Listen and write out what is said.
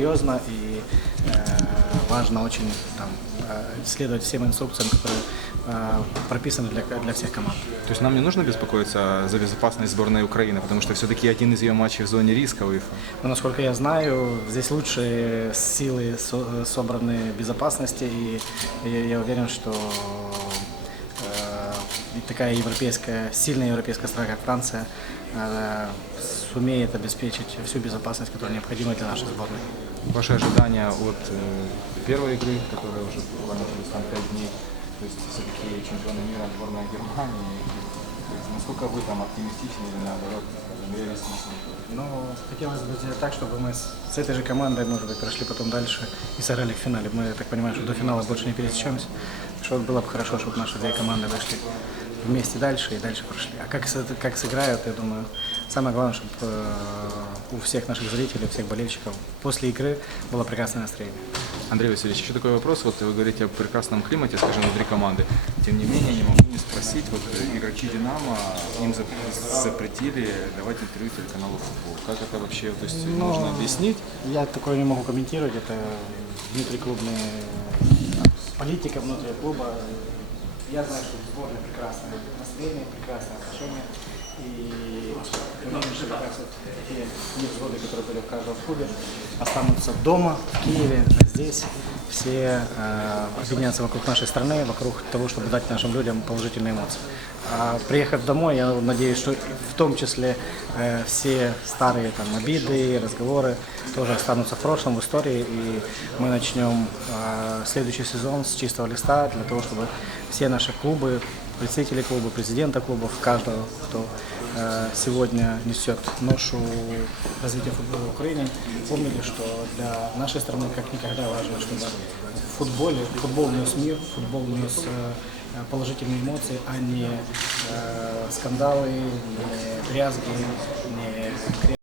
серьезно и э, важно очень там, э, следовать всем инструкциям, которые э, прописаны для, для всех команд. То есть нам не нужно беспокоиться за безопасность сборной Украины, потому что все-таки один из ее матчей в зоне риска УЕФА. Но, насколько я знаю, здесь лучшие силы со- собраны безопасности, и я, я уверен, что э, такая европейская, сильная европейская страна, как Франция, э, сумеет обеспечить всю безопасность, которая необходима для нашей сборной. Ваши ожидания от э, первой игры, которая уже буквально через там 5 дней, то есть все-таки чемпионы мира сборная Германии, насколько вы там оптимистичны или наоборот, реалистичны? Но хотелось бы сделать так, чтобы мы с, этой же командой, может быть, прошли потом дальше и сыграли в финале. Мы, я так понимаю, что до финала больше не пересечемся. Что было бы хорошо, чтобы наши две команды вышли вместе дальше и дальше прошли. А как, как сыграют, я думаю, самое главное, чтобы э, у всех наших зрителей, у всех болельщиков после игры было прекрасное настроение. Андрей Васильевич, еще такой вопрос. Вот вы говорите о прекрасном климате, скажем, внутри команды. Тем не менее, не могу не спросить, вот э, игроки «Динамо», им зап- запретили давать интервью телеканалу «Футбол». Как это вообще, то есть Но нужно объяснить? Я такое не могу комментировать, это внутриклубная политика внутри клуба. Я знаю, что в сборной прекрасное настроение, прекрасное отношение. И вот те невзгоды, которые были в каждом клубе, останутся дома, в Киеве, здесь. Все э, объединятся вокруг нашей страны, вокруг того, чтобы дать нашим людям положительные эмоции. А приехав домой, я надеюсь, что в том числе э, все старые там, обиды, разговоры тоже останутся в прошлом, в истории, и мы начнем э, следующий сезон с чистого листа для того, чтобы все наши клубы, представители клуба, президента клубов, каждого, кто э, сегодня несет ношу развития футбола в Украине, помнили, что для нашей страны как никогда важно, чтобы в футболе, футбол нес мир, футбол нес э, положительные эмоции, а не э, скандалы, не дрязги, не